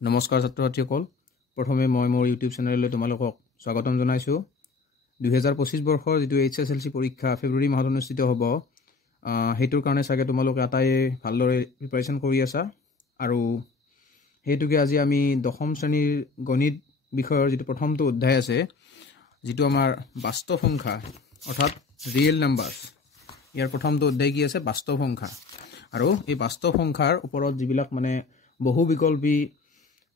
নমস্কাৰ ছাত্ৰ ছাত্ৰীসকল প্ৰথমে মই মোৰ ইউটিউব চেনেললৈ তোমালোকক স্বাগতম জনাইছোঁ 2025 বৰ্ষৰ যেটো HSLC পৰীক্ষা ফেব্ৰুৱাৰী মাহত অনুষ্ঠিত হ'ব হেতুৰ কাৰণে সাগে তোমালোকে আটাই ভালদৰে প্ৰিপাৰেচন কৰি আছা আৰু হেতুকে আজি আমি দশম শ্ৰেণীৰ গণিত বিষয়ৰ যেটো প্ৰথমটো অধ্যায় আছে যেটো আমাৰ বাস্তৱ সংখ্যা অৰ্থাৎ ৰিয়েল নাম্বাৰছ ইয়াৰ প্ৰথমটো অধ্যায় কি আছে বাস্তৱ সংখ্যা আৰু এই বাস্তৱ সংখ্যাৰ ওপৰত যিবিলাক মানে বহু বিকল্পী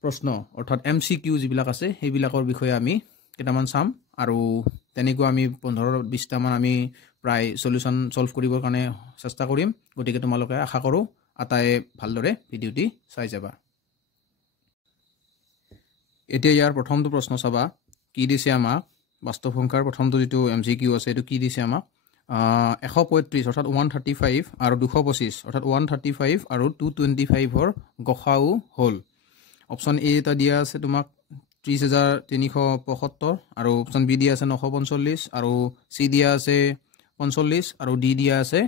প্ৰশ্ন অৰ্থাৎ MCQ যিবিলাক আছে সেইবিলাকৰ বিষয়ে আমি কেটামান চাম আৰু তেনেকৈ আমি 15-20 টা মান আমি প্ৰায় সলিউশন সলভ কৰিবৰ কাৰণে চেষ্টা কৰিম গতিকে তোমালোকে আশা কৰো আটাই ভালদৰে ভিডিওটি চাই যাবা এতিয়া ইয়াৰ প্ৰথমটো প্ৰশ্ন চাবা কি দিছে আমাক বাস্তৱ সংখ্যাৰ প্ৰথমটো যেটো MCQ আছে এটো কি দিছে আমাক 135 অৰ্থাৎ 135 আৰু 225 অৰ্থাৎ 135 আৰু 225 ৰ গসাউ হল অপশন এ এটা দিয়া আছে তোমাক 30375 আৰু অপশন বি দিয়া আছে 945 আৰু সি দিয়া আছে 45 আৰু ডি দিয়া আছে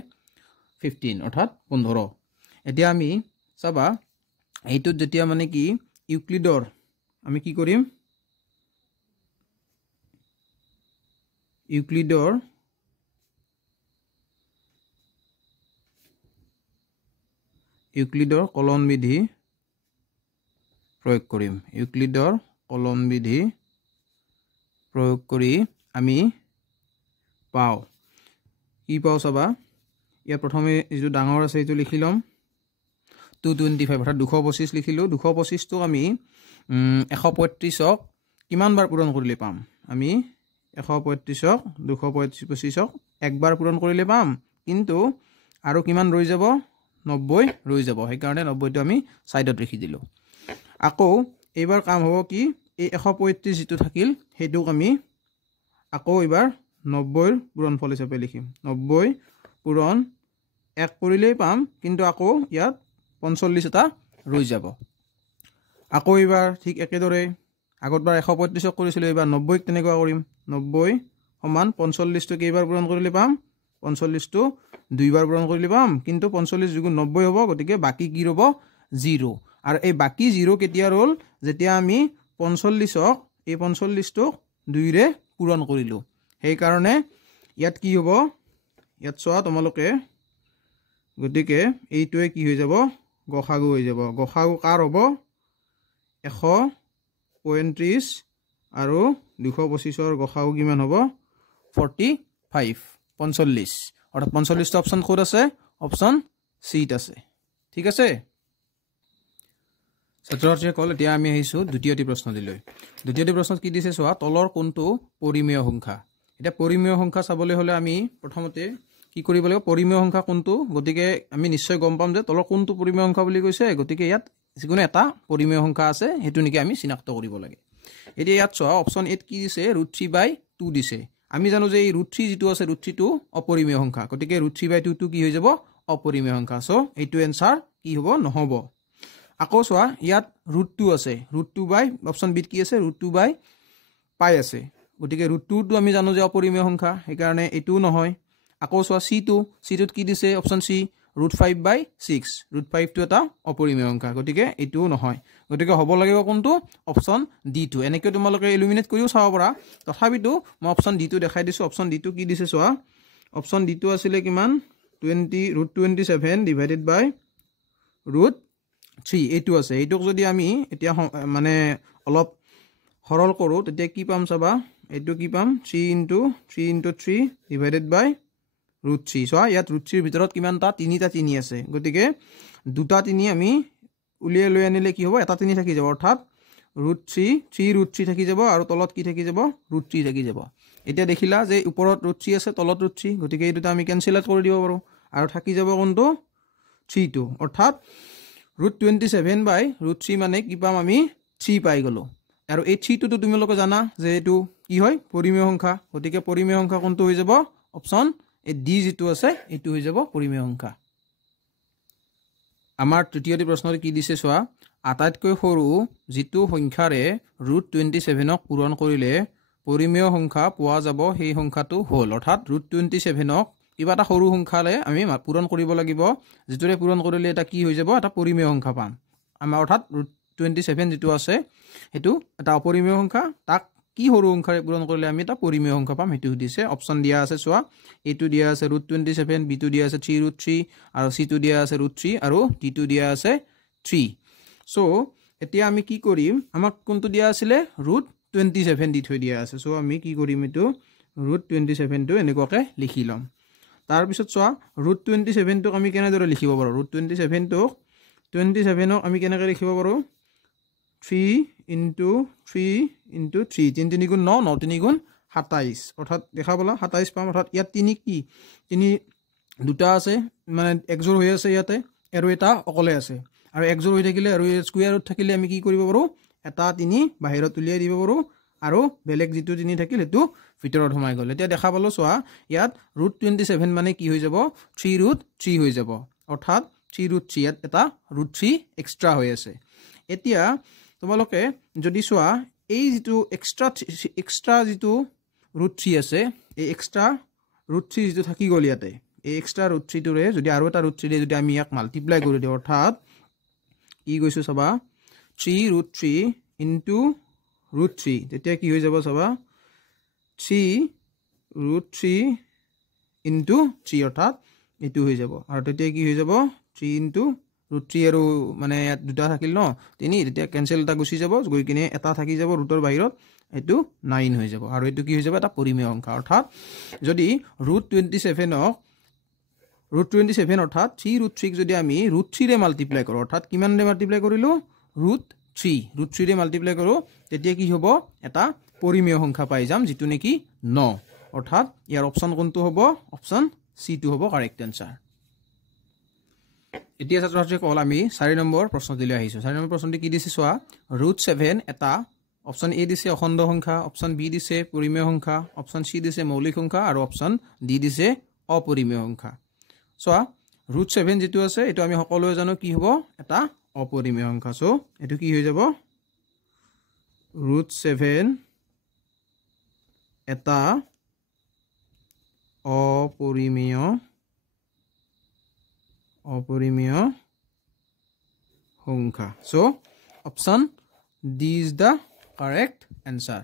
15 অৰ্থাৎ 15 এতিয়া আমি চাবা এইটোত যেতিয়া মানে কি ইউক্লিডৰ আমি কি কৰিম ইউক্লিডৰ কলন বিধি প্ৰয়োগ কৰিম ইউক্লিডৰ কলন বিধি প্ৰয়োগ কৰি আমি পাও কি পাও চাবা ইয়াত প্ৰথমে যেটো ডাঙৰ আছে এটো লিখি লম 225 অৰ্থাৎ 225 লিখিলো 225 টো আমি 135 ক কিমান বাৰ পূৰণ কৰিলে পাম আমি 135 ক 225 ক একবাৰ পূৰণ কৰিলে পাম কিন্তু আৰু কিমান ৰৈ যাব 90 ৰৈ যাব সেই কাৰণে 90 টো আমি সাইডত ৰাখি দিলো আকৌ এবাৰ কাম হ'ব কি এই 135 যেটো থাকিল হেতুক আমি আকৌ এবাৰ 90 ৰ পূৰণফল হিচাপে লিখিম 90 পূৰণ 1 কৰিলেই পাম কিন্তু আকৌ ইয়াত 45 এটা ৰৈ যাব আকৌ এবাৰ ঠিক একেদৰে আগতবাৰ 135 ক কৰিছিল এবাৰ 90 ক তেনেকুৱা কৰিম 90 সমান 45 টো কেইবাৰ পূৰণ কৰিলে পাম 45 টো দুইবাৰ পূৰণ কৰিলে পাম কিন্তু 45 * 90 হ'ব গতিকে বাকি কি ৰব 0 আৰু এই বাকি 0 কেতিয়া ৰল যেতিয়া আমি 45 ক এই 45 টো 2 ৰে পূৰণ কৰিলো সেই কাৰণে ইয়াত কি হ'ব ইয়াত চোৱা তোমালোকে গতিকে এইটোৱে কি হৈ যাব গসাগু হৈ যাব গসাগু কাৰ হ'ব 135 আৰু 225 ৰ গসাগু কিমান হ'ব 45 অৰ্থাৎ 45 টো অপচন কোড আছে অপচন সি ত আছে ঠিক আছে ছাত্ৰছাত্ৰীসকল এতিয়া আমি আহিছো দ্বিতীয়টি প্ৰশ্ন দিলৈ দ্বিতীয়টি প্ৰশ্নত কি দিছে চোৱা তলৰ কোনটো পৰিমেয় সংখ্যা এটা পৰিমেয় সংখ্যা চাবলৈ হলে আমি প্ৰথমতে কি কৰিব লাগিব পৰিমেয় সংখ্যা কোনটো গতিকে আমি নিশ্চয় গম পাম যে তলৰ কোনটো পৰিমেয় সংখ্যা বুলি কৈছে গতিকে ইয়াত যিকোনো এটা পৰিমেয় সংখ্যা আছে হেতু নেকি আমি চিনাক্ত কৰিব লাগে এতিয়া ইয়াত চোৱা অপচন 8 কি দিছে √3/2 দিছে আমি জানো যে এই √3 যেটো আছে √3 টো অপৰিমেয় সংখ্যা গতিকে √3/2 টো কি হৈ যাব অপৰিমেয় সংখ্যা সো এইটো এনসাৰ কি হ'ব নহব আকৌ চোৱা ইয়াত √2 আছে √2/ অপচন বি কি আছে √2/π আছে গতিকে √2 টো আমি জানো যে অপৰিমেয় সংখ্যা সেই কাৰণে এটো নহয় আকৌ চোৱা c2 কি দিছে অপচন সি √5/6 √5 টো এটা অপৰিমেয় সংখ্যা গতিকে এটো নহয় গতিকে হ'ব লাগিব কোনটো অপচন d2 এনেকৈ তোমালোকে ইলুমিনেট কৰিও চাব পাৰা তথাপিতো মই অপচন d2 দেখাই দিছো অপচন d2 কি দিছে চোৱা অপচন d2 আছিল কিমান 20/27 এইটো আছে এইটোক যদি আমি এতিয়া মানে অলপ সৰল কৰো তেতিয়া কি পাম চাবা এইটো কি পাম 3 * 3 √3 চোৱা ইয়াত √3 ৰ ভিতৰত কিমানটা তিনিটা তিনি আছে গতিকে দুটা তিনি আমি উলিয়াই লৈ আনিলে কি হ'ব এটা তিনি থাকি যাব অৰ্থাৎ √3 থাকি যাব আৰু তলত কি থাকি যাব √3 থাকি যাব এতিয়া দেখিলা যে ওপৰত √3 আছে তলত √3 গতিকে এই দুটা আমি ক্যান্সেল কৰি দিব পাৰো আৰু থাকি যাব কোনটো 3 টো অৰ্থাৎ √27/√3 মানে কি পাম আমি 3 পাই গলো আৰু এই 3 টো তুমিলোকে জানা যে এটো কি হয় পৰিমেয় সংখ্যা গতিকে পৰিমেয় সংখ্যা কোনটো হৈ যাব অপচন এই ডি যেটো আছে এটো হৈ যাব পৰিমেয় সংখ্যা আমাৰ তৃতীয়টি প্ৰশ্নটো কি দিছে চোৱা আটাইতকৈ সৰু যেটো সংখ্যাৰে √27 ক পূৰণ কৰিলে পৰিমেয় সংখ্যা পোৱা যাব সেই সংখ্যাটো হল অৰ্থাৎ √27 ক কিবা এটা সৰু সংখ্যালে আমি পূৰণ কৰিব লাগিব যেটোৰে পূৰণ কৰিলে এটা কি হৈ যাব এটা পৰিমেয় সংখ্যা পাম আমাৰ অৰ্থাৎ 27 যেটো আছে হেতু এটা অপৰিমেয় সংখ্যা তাক কি সৰু সংখ্যাৰে পূৰণ কৰিলে আমি এটা পৰিমেয় সংখ্যা পাম হেতু দিছে অপচন দিয়া আছে চোৱা এটো দিয়া আছে √27 বি টো দিয়া আছে 3√3 আৰু সি টো দিয়া আছে √3 আৰু ডি টো দিয়া আছে 3 সো এতিয়া আমি কি কৰিম আমাক কোনটো দিয়া আছিল √27 দি থৈ দিয়া আছে সো আমি কি কৰিম এটো √27 টো এনেকুৱাকে লিখি লম তাৰ পিছত চোৱা √27 টো আমি কেনে দৰে লিখিব পাৰো √27 টো 27 ক আমি কেনেকৈ লিখিব পাৰো 3 into 3 into 3 3 3 গুণ 9 9 3 গুণ 27 অৰ্থাৎ দেখা পালা 27 পাম অৰ্থাৎ ইয়াত 3 কি 3 দুটা আছে মানে একজোৰ হৈ আছে ইয়াতে আৰু এটা অকলে আছে আৰু একজোৰ হৈ থাকিলে আৰু স্কয়াৰ ৰুট থাকিলে আমি কি কৰিব পাৰো এটা 3 বাহিৰত উলিয়াই দিব পাৰো আৰু বেলেগ যেটো 3 থাকিল হেতু ভিতৰত সোমাই গ'ল এতিয়া দেখা পালো চোৱা ইয়াত √27 মানে কি হৈ যাব 3√3 হৈ যাব অৰ্থাৎ 3√3 ইয়াত এটা √3 এক্সট্ৰা হৈ আছে এতিয়া তোমালোকে যদি চোৱা এই যেটো এক্সট্ৰা যেটো √3 আছে এই এক্সট্ৰা √3 যেটো থাকি গ'ল ইয়াতে এই এক্সট্ৰা √3 টোৰে যদি আৰু এটা √3 দিয়ে যদি আমি ইয়াক মাল্টিপ্লাই কৰি দিও অৰ্থাৎ কি কৈছো চাবা 3√3 into √3 তেতিয়া কি হৈ যাব চাবা 3√3 into 3 অৰ্থাৎ এটো হৈ যাব আৰু তেতিয়া কি হৈ যাব 3 into √3 আৰু মানে ইয়াত দুটা থাকিল ন 3 তেতিয়া ক্যান্সেল এটা গুছি যাব গৈ কিনে এটা থাকি যাব ৰুটৰ বাহিৰত এটো 9 হৈ যাব আৰু এটো কি হৈ যাব এটা পৰিমেয় সংখ্যা অৰ্থাৎ যদি √27 অৰ্থাৎ 3√3 ক যদি আমি √3 ৰে মাল্টিপ্লাই কৰো অৰ্থাৎ কিমান ৰে মাল্টিপ্লাই কৰিলো √3 ৰে মাল্টিপ্লাই কৰো তেতিয়া কি হ'ব এটা পৰিমেয় সংখ্যা পাই যাম যেটো নেকি 9 অৰ্থাৎ ইয়াৰ অপচন কোনটো হ'ব অপচন সি টো হ'ব কাৰেক্ট আনসাৰ এতিয়া ছাত্ৰছাত্ৰী কল আমি 4 নম্বৰ প্ৰশ্নটিলৈ আহিছো 4 নম্বৰ প্ৰশ্নটি কি দিছে চোৱা √7 এটা অপচন এ দিছে অখণ্ড সংখ্যা অপচন বি দিছে পৰিমেয় সংখ্যা অপচন সি দিছে মৌলিক সংখ্যা আৰু অপচন ডি দিছে অপৰিমেয় সংখ্যা চোৱা √7 যেটো আছে এটো আমি সকলোৱে জানো কি হ'ব এটা অপৰিমেয় সংখ্যা সো এটো কি হৈ যাব √7 এটা অপৰিমেয় সংখ্যা so option D is the correct answer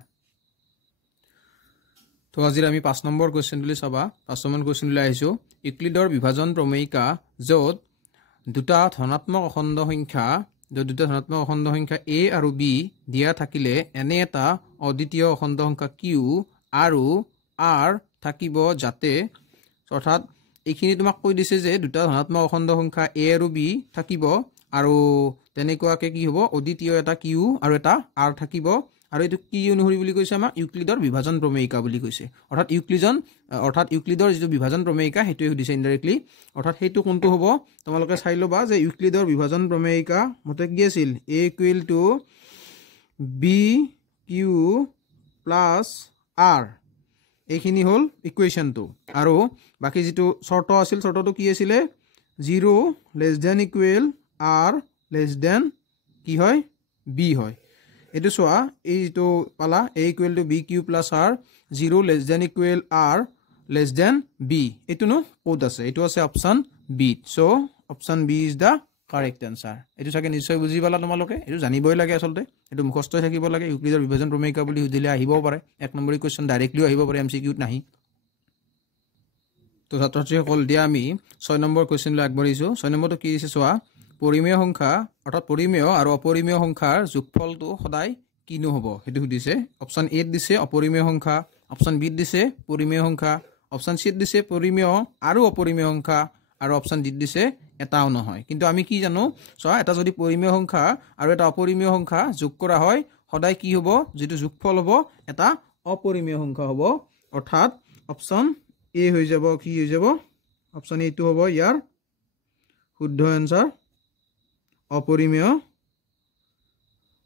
তো আজিৰ আমি 5 নম্বৰ কোৱেশ্চনটো চাবা 5 নম্বৰ কোৱেশ্চনলৈ আহিছো ইউক্লিডৰ বিভাজন প্ৰমেয়িকা য'ত দুটা ধনাত্মক অখণ্ড সংখ্যা a আৰু b দিয়া থাকিলে এনে এটা অদ্বিতীয় অখণ্ড সংখ্যা q আৰু r থাকিব যাতে অৰ্থাৎ এইখিনি তোমাক কৈ দিছে যে দুটা ধনাত্মক অখণ্ড সংখ্যা a আৰু b থাকিব আৰু তেনেকুৱাকে কি হ'ব অদ্বিতীয় এটা q আৰু এটা r থাকিব আৰু এটো কি অনুসৰি বুলি কৈছে আমাৰ ইউক্লিডৰ বিভাজন প্ৰমেয়িকা বুলি কৈছে অৰ্থাৎ ইউক্লিডৰ যেটো বিভাজন প্ৰমেয়িকা হেতুই সুধিছে ইনডাইৰেক্টলি অৰ্থাৎ হেতু কোনটো হ'ব তোমালোকে চাই লবা যে ইউক্লিডৰ বিভাজন প্ৰমেয়িকা মতে কি আছিল a = b q + r এইখিনি হল ইকুৱেশনটো আৰু বাকি যেটো শৰ্ত আছিল শৰ্তটো কি আছিল 0 ≤ r কি হয় b হয় এটো সোয়া এই যেটো পালা a = b q + r 0 ≤ r b এটো নো কোড আছে এটো আছে option b so option b is the correct answer এটো সাকে নিশ্চয় বুজি পালা তোমালোকে এটো জানিবই লাগে আসলতে এটো মুখস্থ থাকিব লাগে ইউক্লিডৰ বিভাজন প্ৰমেয়িকা বুলি দিলে আহিবও পাৰে এক নম্বৰী কোৱেশ্চন ডাইৰেক্টলি আহিব পাৰে এমসিকিউত নাহি তো ছাত্ৰছাত্ৰীসকল দিয়া আমি 6 নম্বৰ কোৱেশ্চনলৈ আগবাঢ়িছো 6 নম্বৰটো কি দিছে চোৱা পৰিমেয় সংখ্যা অৰ্থাৎ পৰিমেয় আৰু অপৰিমেয় সংখ্যাৰ যোগফলটো সদায় কিনো হ'ব হেতু দিছে অপচন এ দিছে অপৰিমেয় সংখ্যা অপচন বি দিছে পৰিমেয় সংখ্যা অপচন সি দিছে পৰিমেয় আৰু অপৰিমেয় সংখ্যা আৰু অপচন ডি দিছে এটাও নহয় কিন্তু আমি কি জানো চোৱা এটা যদি পৰিমেয় সংখ্যা আৰু এটা অপৰিমেয় সংখ্যা যোগ কৰা হয় সদায় কি হ'ব যেটো যোগফল হ'ব এটা অপৰিমেয় সংখ্যা হ'ব অৰ্থাৎ অপচন এ হৈ যাব কি হৈ যাব অপচন এ টো হ'ব ইয়াৰ শুদ্ধ आंसर অপৰিমেয়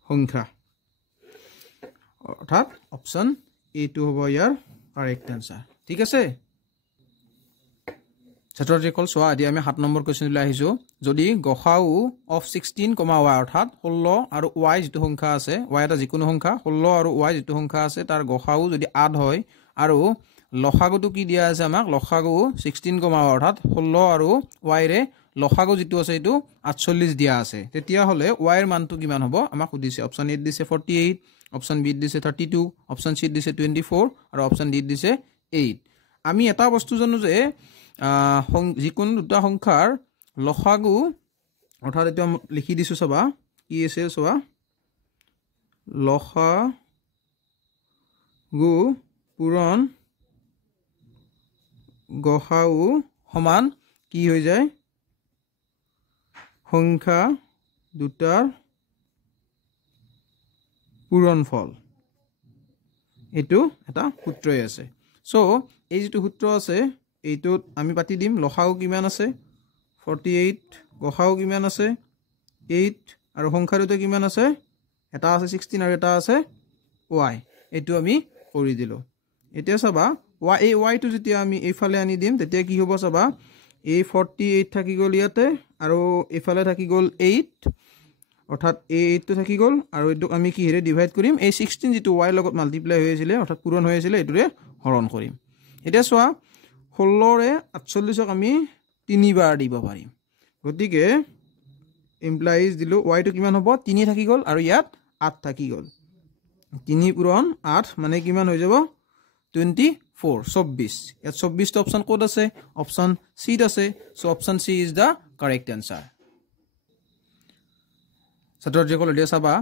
সংখ্যা অৰ্থাৎ অপশন এ টু হ'ব ইয়াৰ কাৰেক্ট आंसर ঠিক আছে ছাত্ৰসকল সোয়া আদি আমি 7 নম্বৰ কোৱেশ্চনলৈ আহিছো যদি গসাউ অফ 16, y অৰ্থাৎ 16 আৰু y যেটো সংখ্যা আছে y এটা যিকোনো সংখ্যা 16 আৰু y যেটো সংখ্যা আছে তাৰ গসাউ যদি 8 হয় আৰু লসাগুটো কি দিয়া আছে আমাক লসাগু 16, y অৰ্থাৎ 16 আৰু y ৰে লসাগু যেটো আছে এটো 48 দিয়া আছে তেতিয়া হলে y এর মানটো কিমান হ'ব আমাক সুধিছে অপচন এ দিছে 48 অপচন বি দিছে 32 অপচন সি দিছে 24 আৰু অপচন ডি দিছে 8 আমি এটা বস্তু জানো যে যিকোনো দুটা সংখ্যাৰ লসাগু অৰ্থাৎ এটা লিখি দিছো সবা কি আছে সবা লসাগু পূৰণ গসাউ সমান কি হৈ যায় সংখ্যা দুটাৰ পূৰণফল এটো এটা সূত্ৰই আছে সো এই যেটো সূত্ৰ আছে এইটো আমি পাতি দিম লসাগু কিমান আছে 48 গসাউ কিমান আছে 8 আৰু সংখ্যা দুটা কিমান আছে এটা আছে 16 আৰু এটা আছে y এটো আমি কৰি দিলো এতিয়া চাবা y টো যেতিয়া আমি এইফালে আনি দিম তেতিয়া কি হ'ব চাবা এই 48 থাকি গল ইয়াতে আৰু এইফালে থাকি গল 8 অৰ্থাৎ এই 8 টো থাকি গল আৰু এটো আমি কি হেৰে ডিভাইড কৰিম এই 16 যেটো y লগত মাল্টিপ্লাই হৈ আছিল অৰ্থাৎ পূৰণ হৈ আছিল এটোৰে হৰণ কৰিম এতিয়া চোৱা 16 ৰে 48ক আমি 3 বাৰ দিব পাৰিম গতিকে ইমপ্লাইজ দিলো y টো কিমান হ'ব 3 থাকি গল আৰু ইয়াত 8 থাকি গল 3 পূৰণ 8 মানে কিমান হৈ যাব 24 24 ইয়াত 24 টো অপচন কোড আছে অপচন সি আছে so option C is the correct answer ছাত্ৰসকল এতিয়া চাবা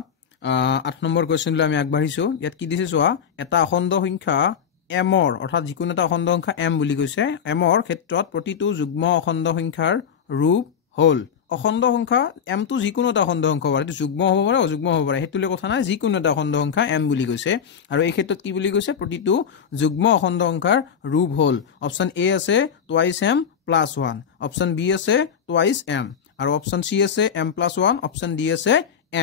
8 নম্বৰ কোৱেশ্চন লৈ আমি আগবাঢ়িছো ইয়াত কি দিছে চোৱা এটা অখণ্ড সংখ্যা m ৰ অৰ্থাৎ যিকোনো এটা অখণ্ড সংখ্যা m বুলি কৈছে m ৰ ক্ষেত্ৰত প্ৰতিটো যুগ্ম অখণ্ড সংখ্যাৰ ৰূপ হল অখণ্ড সংখ্যা m টো যিকোনো এটা অখণ্ড সংখ্যা হ'ব এটো যুগ্ম হ'ব পাৰে অযুগ্ম হ'ব পাৰে হেতুলে কথা নাই যিকোনো এটা অখণ্ড সংখ্যা m বুলি কৈছে আৰু এই ক্ষেত্ৰত কি বুলি কৈছে প্ৰতিটো যুগ্ম অখণ্ড সংখ্যাৰ ৰূপ হল অপচন এ আছে twice m plus 1 option B আছে টুৱাইস m আৰু অপচন সি আছে m প্লাস 1 অপচন ডি আছে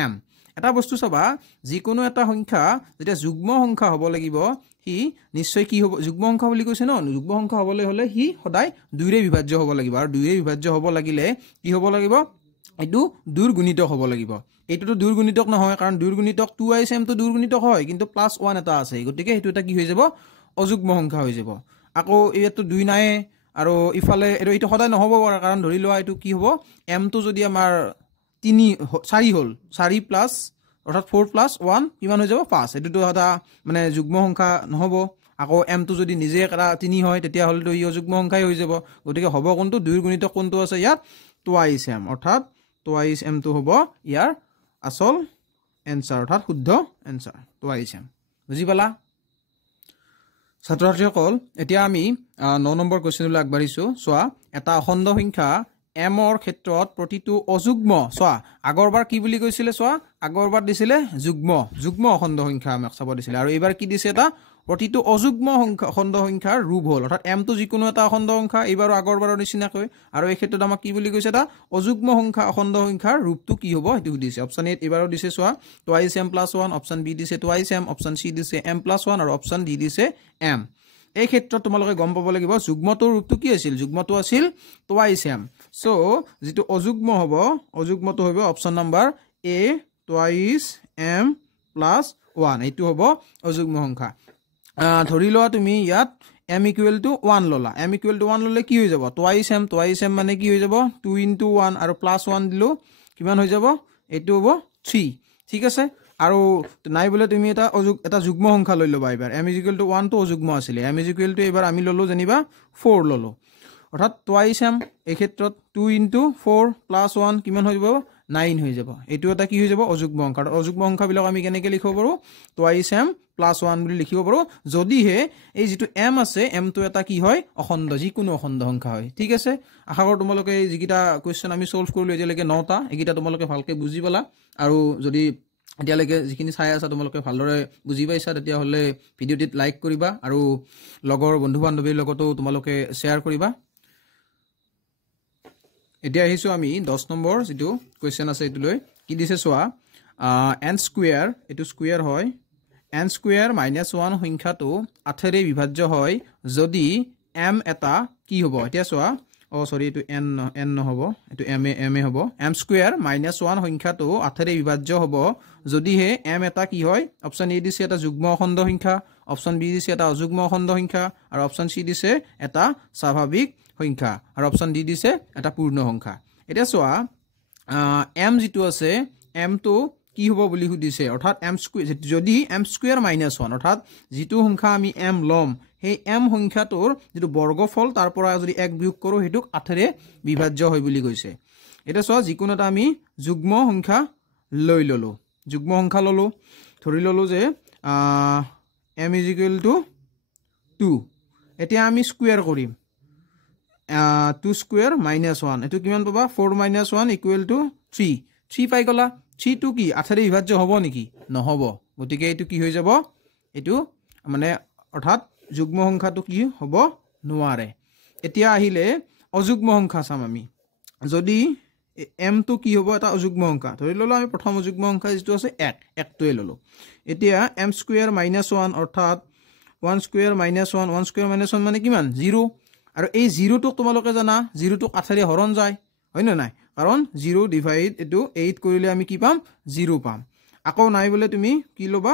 m এটা বস্তু চাবা যিকোনো এটা সংখ্যা যেটা যুগ্ম সংখ্যা হ'ব লাগিব হি নিশ্চয় কি হ'ব যুগ্ম সংখ্যা বুলি কৈছে ন যুগ্ম সংখ্যা হ'বলৈ হলে হি সদায় দুইৰে বিভাজ্য হ'ব লাগিব আৰু দুইৰে বিভাজ্য হ'ব লাগিলে কি হ'ব লাগিব এটো দুৰ গুণিতক হ'ব লাগিব এটোটো দুৰ গুণিতক নহয় কাৰণ দুৰ গুণিতক 2i m তো দুৰ গুণিতক হয় কিন্তু প্লাস 1 এটা আছে গতিকে এটো এটা কি হৈ যাব অযুগ্ম সংখ্যা হৈ যাব আকৌ এটো দুই নাই আৰু ইফালে এটো সদায় নহব কাৰণ ধৰি লোৱা এটো কি হ'ব m তো যদি আমাৰ 4 হল 4 প্লাস অর্থাৎ 4 প্লাস 1 কিমান হৈ যাব 5 এটো এটা মানে যুগ্ম সংখ্যা নহব আকৌ m তো যদি নিজে এটা 3 হয় তেতিয়া হল তো ই যুগ্ম সংখ্যাই হৈ যাব গতিকে হ'ব কোনটো দুইৰ গুণিতক কোনটো আছে ইয়াত টুৱাইস m অৰ্থাৎ টুৱাইস m তো হ'ব ইয়াৰ আসল आंसर অৰ্থাৎ শুদ্ধ आंसर টুৱাইস m বুজি পালা ছাত্ৰসকল এতিয়া আমি 9 নম্বৰ কোৱেশ্চনলৈ আগবাঢ়িছো সোৱা এটা অখণ্ড সংখ্যা m ৰ ক্ষেত্ৰত প্ৰতিটো অযুগ্ম সোৱা আগৰবাৰ কি বুলি কৈছিলে সোৱা আগৰবাৰ দিছিলে যুগ্ম অখণ্ড সংখ্যা আমাক চাব দিছিলে আৰু এবাৰ কি দিছে এটা প্ৰতিটো অযুগ্ম অখণ্ড সংখ্যাৰ ৰূপ হল অৰ্থাৎ m তো যিকোনো এটা অখণ্ড সংখ্যা এবাৰ আগৰবাৰৰ নিচিনাকৈ আৰু এই ক্ষেত্ৰত আমাক কি বুলি কৈছে এটা অযুগ্ম সংখ্যা অখণ্ড সংখ্যাৰ ৰূপটো কি হ'ব এটো দিছে অপচন এ এবাৰো দিছে সোৱা twice m plus 1 option B দিছে টুৱাইস m অপচন সি দিছে m প্লাস 1 আৰু অপচন ডি দিছে m এই ক্ষেত্ৰত তোমালোকে গম পাব লাগিব যুগ্মটোৰ ৰূপটো কি আছিল যুগ্মটো আছিল টুৱাইস m সো যেটো অযুগ্ম হ'ব অযুগ্মটো হ'ব অপচন নাম্বাৰ এ টুৱাইস m প্লাস 1 এইটো হ'ব অযুগ্ম সংখ্যা ধৰি লোৱা তুমি ইয়াত m equal to 1 ললা m equal to 1 ললে কি হৈ যাব টুৱাইস m মানে কি হৈ যাব 2 into 1 আৰু প্লাস 1 দিলো কিমান হৈ যাব এইটো হ'ব 3 ঠিক আছে আৰু নাই বলে তুমি এটা যুগ্ম সংখ্যা লৈ লবা এবাৰ m equal to 1 তো অযুগ্ম আছিল m equal to এবাৰ আমি ললো জানিবা 4 ললো অৰ্থাৎ টুৱাইস m এই ক্ষেত্ৰত 2 into 4 plus 1 কিমান হৈ যাব 9 হৈ যাব এটো এটা কি হৈ যাব অযুগ্ম সংখ্যা অযুগ্ম সংখ্যা বিলাক আমি কেনেকৈ লিখিব পাৰো টুৱাইস m plus 1 বুলি লিখিব পাৰো যদি হে এই যেটো m আছে m তো এটা কি হয় অখণ্ড যিকোনো অখণ্ড সংখ্যা হয় ঠিক আছে আশা কৰো তোমালোকে যিকিটা কোৱেশ্চন আমি সলভ কৰিলো এতিয়ালৈকে 9টা একিটা তোমালোকে ভালকে বুজি পালা আৰু যদি এতিয়ালৈকে যিখিনি চাই আছা তোমালোকে ভালদৰে বুজি পাইছা তেতিয়া হলে ভিডিওটিত লাইক কৰিবা আৰু লগৰ বন্ধু বান্ধৱীৰ লগতো তোমালোকে শেয়াৰ কৰিবা এতিয়া আহিছো আমি 10 নম্বৰ যেটো কোৱেশ্চন আছে এটোলৈ কি দিছে সোৱা n স্কয়াৰ এটো স্কয়াৰ হয় n স্কয়াৰ - 1 সংখ্যাটো 8 ৰে বিভাজ্য হয় যদি m এটা কি হ'ব এতিয়া সোৱা সৰি এটো n নহব এটো m হ'ব m স্কয়াৰ - 1 সংখ্যাটো 8 ৰে বিভাজ্য হ'ব যদি হে m এটা কি হয় অপচন এ দিছে এটা যুগ্ম অখণ্ড সংখ্যা অপচন বি দিছে এটা অযুগ্ম অখণ্ড সংখ্যা আৰু অপচন সি দিছে এটা স্বাভাৱিক সংখ্যা আৰু অপচন ডি দিছে এটা পূৰ্ণ সংখ্যা এটা চোৱা m যেটো আছে m তো কি হ'ব বুলি সুধিছে অৰ্থাৎ m স্কয়াৰ যদি m স্কয়াৰ - 1 অৰ্থাৎ যেটো সংখ্যা আমি m লম সেই m সংখ্যাটোৰ যেটো বৰ্গফল তাৰ পৰা যদি 1 বিয়োগ কৰো হেতুক 8 ৰে বিভাজ্য হয় বুলি কৈছে এটা চোৱা যিকোনো এটা আমি যুগ্ম সংখ্যা লৈ ললো যুগ্ম সংখ্যা ললো ধৰি ললো যে m = 2 এতিয়া আমি স্কয়াৰ কৰিম 2 স্কয়াৰ - 1 এটো কিমান পাবা 4 - 1 = 3 3 পাই গলা 3 টু কি 8 ৰে বিভাজ্য হ'ব নেকি নহব গতিকে এটো কি হৈ যাব এটো মানে অৰ্থাৎ যুগ্ম সংখ্যাটো কি হ'ব নোৱাৰে এতিয়া আহিলে অযুগ্ম সংখ্যা চাম আমি যদি m তো কি হ'ব এটা অযুগ্ম সংখ্যা ধৰি ললো আমি প্ৰথম অযুগ্ম সংখ্যা যেটো আছে 1 টোৱে ললো এতিয়া m স্কয়াৰ - 1 অৰ্থাৎ 1 স্কয়াৰ - 1 1 স্কয়াৰ - 1 মানে কিমান 0 আৰু এই 0 টো তোমালোকে জানা 0 টো 8 ৰে হৰণ যায় হয় না নাই কাৰণ 0 ডিভাইড এটো 8 কৰিলে আমি কি পাম 0 পাম আকৌ নাই বলে তুমি কি লবা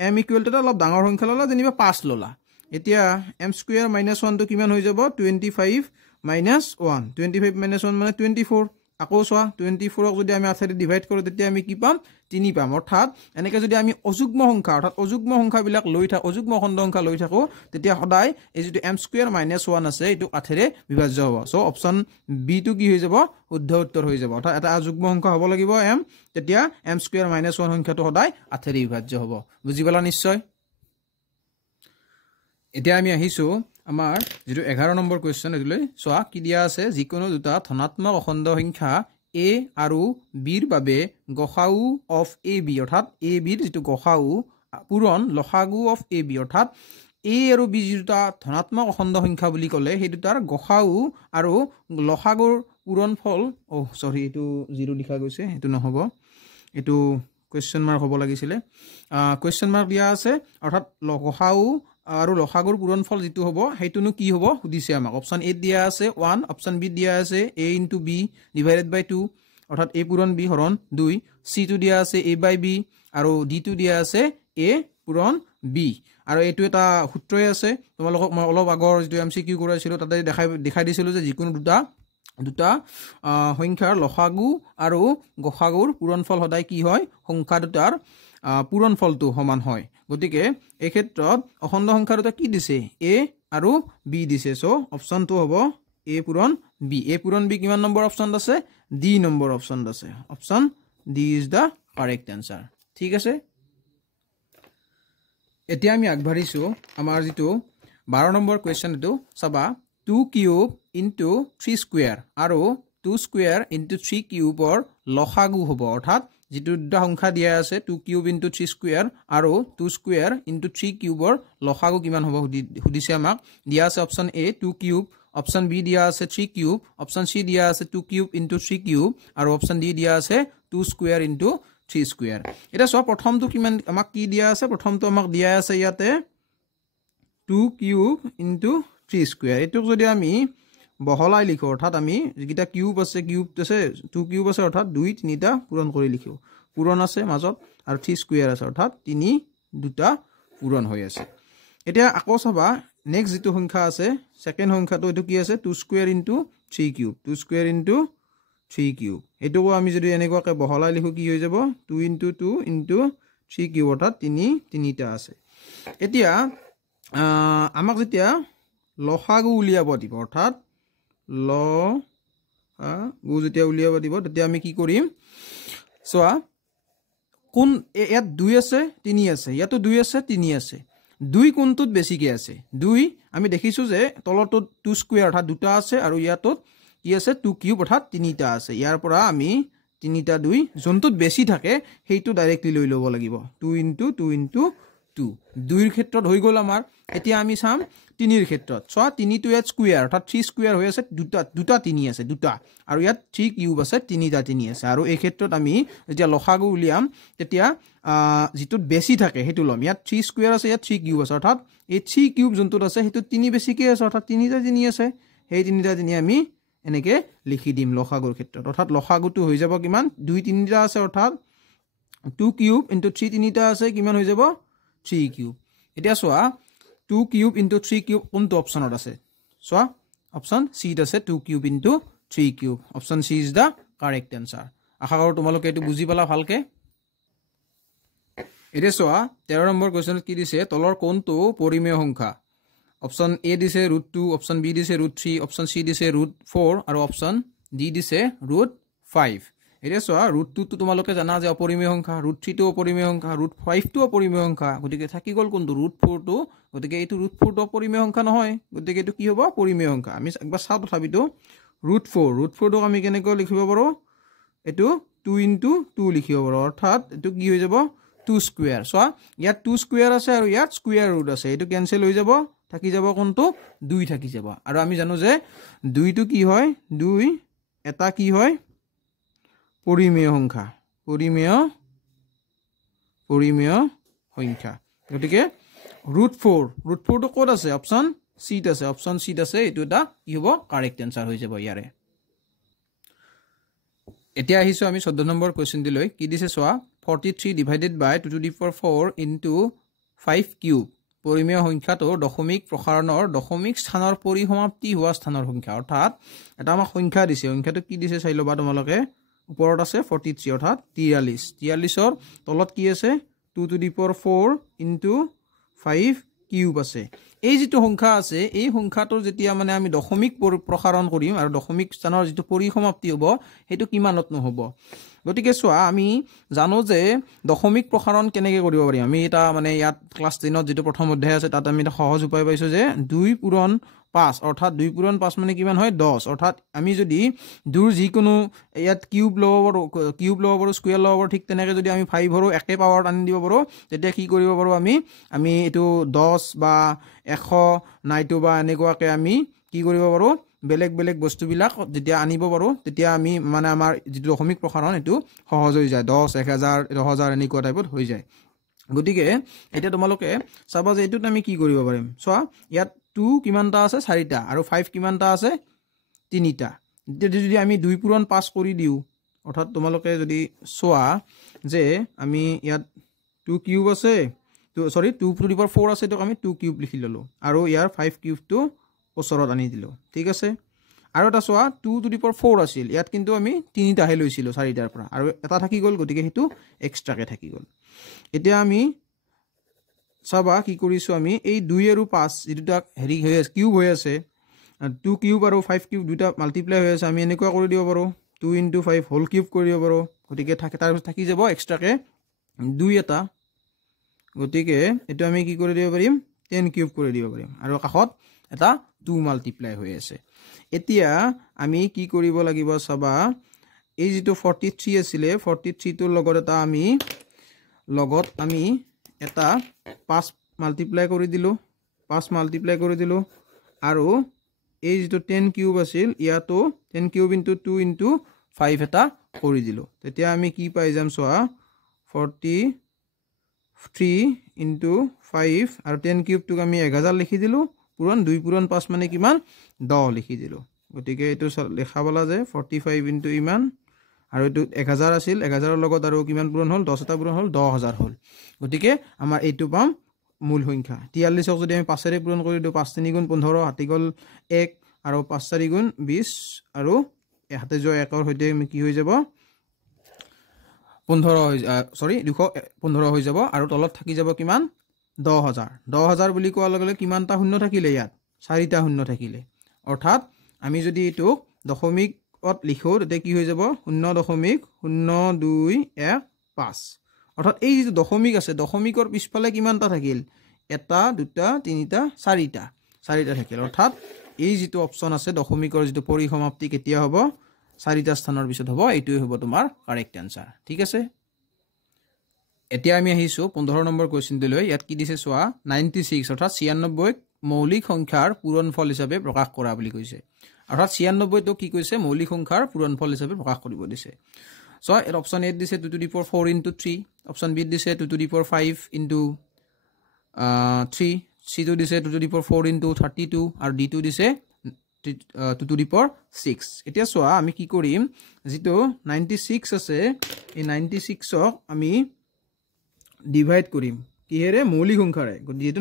m = অলপ ডাঙৰ সংখ্যা ললা যেনিবা 5 ললা এতিয়া m স্কয়াৰ - 1 টো কিমান হৈ যাব 25 - 1 25 - 1 মানে 24 আকৌ চোৱা 24ক যদি আমি 8 ৰে ডিভাইড কৰো তেতিয়া আমি কি পাম 3 পাম অৰ্থাৎ এনেকৈ যদি আমি অযুগ্ম সংখ্যা অৰ্থাৎ অযুগ্ম সংখ্যাবিলাক লৈ থাকো অযুগ্ম খণ্ড সংখ্যা লৈ থাকো তেতিয়া সদায় এই যেটো m স্কয়াৰ - 1 আছে এটো 8 ৰে বিভাজ্য হ'ব সো অপচন বি টো কি হৈ যাব শুদ্ধ উত্তৰ হৈ যাব অৰ্থাৎ এটা অযুগ্ম সংখ্যা হ'ব লাগিব m তেতিয়া m স্কয়াৰ - 1 সংখ্যাটো সদায় 8 ৰে বিভাজ্য হ'ব বুজি পালা নিশ্চয় এতিয়া আমি আহিছো আমাৰ যেটো 11 নম্বৰ কোৱেশ্চন এলৈ সোৱা কি দিয়া আছে যিকোনো দুটা ধনাত্মক অখণ্ড সংখ্যা a আৰু b ৰ বাবে গসাউ অফ ab অৰ্থাৎ ab ৰ যেটো গসাউ পূৰণ লসাগু অফ ab অৰ্থাৎ a আৰু b দুটা ধনাত্মক অখণ্ড সংখ্যা বুলি ক'লে সেই দুটাৰ গসাউ আৰু লসাগুৰ পূৰণফল সৰি এটো 0 লিখা গৈছে এটো নহব এটো কোৱেশ্চন মাৰ্ক হ'ব লাগিছিল কোৱেশ্চন মাৰ্ক দিয়া আছে অৰ্থাৎ গসাউ আৰু লসাগুৰ পূৰণফল যেটো হ'ব হেতুনো কি হ'ব সুধিছে আমাক অপচন a দিয়া আছে 1 অপচন b দিয়া আছে a * b / 2 অৰ্থাৎ a পূৰণ b হৰণ 2 c টো দিয়া আছে a/b আৰু d টো দিয়া আছে a পূৰণ b আৰু এটো এটা সূত্ৰই আছে তোমালোকক মই অলপ আগৰ যেটো MCQ কৰাইছিলো তাতে দেখাই দিছিলো যে যিকোনো দুটা সংখ্যাৰ লসাগু আৰু গসাগুৰ পূৰণফল সদায় কি হয় সংখ্যা দুটাৰ পূৰণফলটো সমান হয় গতিকে এই ক্ষেত্ৰত অখণ্ড সংখ্যা দুটা কি দিছে a আৰু b দিছে সো অপচনটো হ'ব a পূৰণ b কিমান নম্বৰ অপচন আছে d নম্বৰ অপচন আছে option d is the correct answer ঠিক আছে এতিয়া আমি আগবাঢ়িছো আমাৰ যেটো 12 নম্বৰ কোৱেশ্চন এটো চাবা 2 কিউব ইনটু 3 স্কয়াৰ আৰু 2 স্কয়াৰ ইনটু 3 কিউবৰ লসাগু হ'ব অৰ্থাৎ যেটো দুটা সংখ্যা দিয়া আছে 2 কিউব ইনটু 3 স্কয়াৰ আৰু 2 স্কয়াৰ ইনটু 3 কিউবৰ লসাগু কিমান হ'ব সুধিছে আমাক দিয়া আছে option a 2 cube option b দিয়া আছে 3 কিউব অপচন c দিয়া আছে 2 কিউব ইনটু 3 কিউব আৰু অপচন d দিয়া আছে 2 স্কয়াৰ ইনটু 3 স্কয়াৰ এটা সব প্ৰথমটো কিমান আমাক কি দিয়া আছে প্ৰথমটো আমাক দিয়া আছে ইয়াতে 2 কিউব ইনটু 3 স্কয়াৰ এটো যদি আমি বহলাই লিখো অৰ্থাৎ আমি যেটা কিউব আছে 2 কিউব আছে অৰ্থাৎ 2 3টা পূৰণ কৰি লিখো পূৰণ আছে মাজত আৰু 3 স্কয়াৰ আছে অৰ্থাৎ 3 দুটা পূৰণ হৈ আছে এতিয়া আকৌ চাবা নেক্সট যেটো সংখ্যা আছে সেকেন্ড সংখ্যাটো এটো কি আছে 2 square into 3 cube 2 square into 3 cube এটোও আমি যদি এনেকুৱাকে বহলাই লিখো কি হৈ যাব 2 ইনটু 2 ইনটু 3 কিউব অৰ্থাৎ 3টা আছে এতিয়া আমাক যেতিয়া লসাগু উলিয়াব দিব অৰ্থাৎ লসাগু যেতিয়া উলিয়াব দিব তেতিয়া আমি কি কৰিম সোৱা কোন ইয়াত 2 আছে 3 আছে ইয়াতো 2 আছে 3 আছে 2 কোনটোত বেছিকে আছে 2 আমি দেখিছো যে তলটো 2 স্কয়াৰ অৰ্থাৎ দুটা আছে আৰু ইয়াতো কি আছে 2 কিউব অৰ্থাৎ 3টা আছে ইয়াৰ পৰা আমি 3টা 2 যোনটোত বেছি থাকে হেইটো ডাইৰেক্টলি লৈ লব লাগিব 2 ইনটু 2 ইনটু 2 2 ৰ ক্ষেত্ৰত হৈ গল আমাৰ এতিয়া আমি চাম 3 ৰ ক্ষেত্ৰত সোৱা 3 টো ইয়াত স্কয়াৰ অৰ্থাৎ 3 স্কয়াৰ হৈ আছে দুটা 3 আছে দুটা আৰু ইয়াত 3 কিউব আছে 3টা 3 আছে আৰু এই ক্ষেত্ৰত আমি যেতিয়া লসাগু উলিয়াম তেতিয়া যেটোত বেছি থাকে হেতু লম ইয়াত 3 স্কয়াৰ আছে ইয়াত 3 কিউব আছে অৰ্থাৎ এই 3 কিউব যোনটোত আছে হেতু 3 বেছিকে আছে অৰ্থাৎ 3টা 3 আছে সেই 3টা 3 আমি এনেকে লিখি দিম লসাগুৰ ক্ষেত্ৰত অৰ্থাৎ লসাগুটো হৈ যাব কিমান 2 3টা আছে অৰ্থাৎ 2 কিউব ইনটু 3 3টা আছে কিমান হৈ যাব 3 কিউব এতিয়া সোৱা 2 কিউব ইনটু 3 কিউব কোনটো অপচনত আছে সোৱা অপচন সি আছে 2 cube into 3 cube option C is the correct answer আশা কৰো তোমালোকে এটো বুজি পালা ভালকে এৰে সোয়া 13 নম্বৰ কোৱেশ্চনত কি দিছে তলৰ কোনটো পৰিমেয় সংখ্যা অপচন এ দিছে √2 অপচন বি দিছে √3 অপচন সি দিছে √4 আৰু অপচন ডি দিছে √5 এৰে সোয়া √2 তো তোমালোকে জানা যে অপৰিমেয় সংখ্যা √3 তো অপৰিমেয় সংখ্যা √5 তো অপৰিমেয় সংখ্যা গতিকে থাকি গল কোনটো √4 তো গতিকে এইটো √4 তো অপৰিমেয় সংখ্যা নহয় গতিকে এইটো কি হ'ব পৰিমেয় সংখ্যা আমি একবাৰ চাও তথাপিতো √4 তো আমি কেনেকৈ লিখিব পাৰো এটো 2 * 2 লিখিব পাৰো অৰ্থাৎ এটো কি হৈ যাব 2 স্কয়াৰ সো ইয়াত 2 স্কয়াৰ আছে আৰু ইয়াত স্কয়াৰ ৰুট আছে এটো কেনসেল হৈ যাব থাকি যাব কোনটো 2 থাকি যাব আৰু আমি জানো যে 2 টো কি হয় 2 এটা কি হয় পৰিমেয় সংখ্যা গতিকে √4 তো কোড আছে অপচন সি আছে এটো এটা কি হ'ব কারেক্ট आंसर হৈ যাব ইয়াৰে এতিয়া আহিছো আমি 14 নম্বৰ কোৱেশ্চন দিলৈ কি দিছে সোয়া 43 divided by 2 to the power 4 into 5 cube পৰিমেয় সংখ্যাটো দশমিক প্ৰসাৰণৰ দশমিক স্থানৰ পৰিসমাপ্তি হোৱা স্থানৰ সংখ্যা অৰ্থাৎ এটা আমাৰ সংখ্যা দিছে সংখ্যাটো কি দিছে চাই লবা তোমালোকে ওপৰত আছে 43 অৰ্থাৎ 43 তলত কি আছে 2 to the power 4 into 5 cube আছে এই যেটো সংখ্যা আছে এই সংখ্যাটোৰ যেতিয়া মানে আমি দশমিক প্ৰসাৰণ কৰিম আৰু দশমিক স্থানৰ যেটো পৰিসমাপ্তি হ'ব হেতু কিমানত নহব গতিকে সোয়া আমি জানো যে দশমিক প্ৰসাৰণ কেনেকৈ কৰিব পাৰিম আমি এটা মানে ইয়াত ক্লাস 10ত যেটো প্ৰথম অধ্যায় আছে তাত আমি এটা সহজ উপায় পাইছো যে 2 পূৰণ 5 অৰ্থাৎ 2 পূৰণ 5 মানে কিমান হয় 10 অৰ্থাৎ আমি যদি দুৰ যি কোনো ইয়াত কিউব লব পাৰো স্কয়াৰ লব পাৰো ঠিক তেনেকৈ যদি আমি 5 ৰো একে পাৱাৰ আনি দিব পাৰো তেতিয়া কি কৰিব পাৰো আমি এটো 10 বা 100 নাইটো বা এনেকুৱাকে আমি কি কৰিব পাৰো বেলেগ বস্তুবিলাক যেতিয়া আনিব পাৰো তেতিয়া আমি মানে আমাৰ যেটো দশমিক প্ৰসাৰণ এটো সহজ হৈ যায় 10 1000 10000 এনেকুৱা টাইপত হৈ যায় গতিকে এটা তোমালোকে চাবা যে এটোত আমি কি কৰিব পাৰিম সোয়া ইয়াত 2 কিমানটা আছে 4টা আৰু 5 কিমানটা আছে 3টা যদি আমি 2 পূৰণ 5 কৰি দিও অৰ্থাৎ তোমালোকে যদি সোয়া যে আমি ইয়াত 2 কিউব আছে 2 to the power 4 আছে তো আমি 2 কিউব লিখি ললো আৰু ইয়াৰ 5 কিউব টো ওচৰত আনি দিলো ঠিক আছে আৰু এটা সোয়া 2 to the power 4 আছিল ইয়াত কিন্তু আমি 3টা হে লৈছিলো 4টাৰ পৰা আৰু এটা থাকি গল গতিকে হেতু এক্সট্ৰাকে থাকি গল এতিয়া আমি চাবা কি কৰিছো আমি এই 2 আৰু 5 যেটা হেৰি হৈ আছে কিউব হৈ আছে 2 কিউব আৰু 5 কিউব দুটা মাল্টিপ্লাই হৈ আছে আমি এনেকুৱা কৰি দিব পাৰো 2 * 5 হোল কিউব কৰি দিব পাৰো গতিকে তাৰ থাকি যাব এক্সট্ৰাকে 2 এটা গতিকে এটো আমি কি কৰি দিব পাৰিম 10 কিউব কৰি দিব পাৰিম আৰু কাখত এটা 2 মাল্টিপ্লাই হৈ আছে এতিয়া আমি কি কৰিব লাগিব চাবা এই যেটো 43 আছিল 43 টোৰ লগত আমি এটা 5 মাল্টিপ্লাই কৰি দিলো আৰু এই যেটো 10 কিউব আছিল ইয়াতো 10 কিউব * 2 * 5 এটা কৰি দিলো তেতিয়া আমি কি পাই যাম সোয়া 43 * 5 আৰু 10 কিউব টোক আমি 1000 লিখি দিলো পূৰণ 2 পূৰণ 5 মানে কিমান 10 লিখি দিলো গতিকে এটো লেখা বলা যে 45 * ইমান আৰু এটো 1000 আছিল 1000 ৰ লগত আৰু কিমান পূৰণ হল 10 টা পূৰণ হল 10000 হল গতিকে আমাৰ এইটো পাম মূল সংখ্যা 43 ক যদি আমি 5 ৰে পূৰণ কৰি দিও 5 3 * 15 হাতি গল 1 আৰু 5 4 * 20 আৰু হাতে যোৱা 1 ৰ হৈতে কি হৈ যাব 215 হৈ যাব আৰু তলত থাকি যাব কিমান 10000 বুলি কোৱাৰ লগে লগে কিমানটা শূন্য থাকিলে ইয়াত 4টা শূন্য থাকিলে অৰ্থাৎ আমি যদি এটো দশমিকত লিখো তেতিয়া কি হৈ যাব 0.0215 অৰ্থাৎ এই যে দশমিক আছে দশমিকৰ পিছফালে কিমানটা থাকিল এটা দুটা তিনিটা চাৰিটা থাকিল অৰ্থাৎ এই যেটো অপচন আছে দশমিকৰ যেটো পৰিসমাপ্তি কেতিয়া হ'ব 4টা স্থানৰ পিছত হ'ব এইটোই হ'ব তোমাৰ কাৰেক্ট आंसर ঠিক আছে এতিয়া আমি আহিছো 15 নম্বৰ কোৱেশ্চন দিলৈ ইয়াত কি দিছে সোয়া 96 অৰ্থাৎ 96 মৌলিক সংখ্যাৰ পূৰণফল হিচাপে প্ৰকাশ কৰা বুলি কৈছে অৰ্থাৎ 96 তো কি কৈছে মৌলিক সংখ্যাৰ পূৰণফল হিচাপে প্ৰকাশ কৰিব দিছে সো এর অপশন এ দিছে 2 to the power 4 into 3 option B দিছে 2 to the power 5 into 3 সি তো দিছে 2 to the power 4 into 32 আৰু ডি তো দিছে 2 to the power 6 এতিয়া সোয়া আমি কি কৰিম যেটো 96 আছে এই 96 ক আমি ডিভাইড কৰিম কিহেৰে মৌলিক সংখ্যাৰে যেটো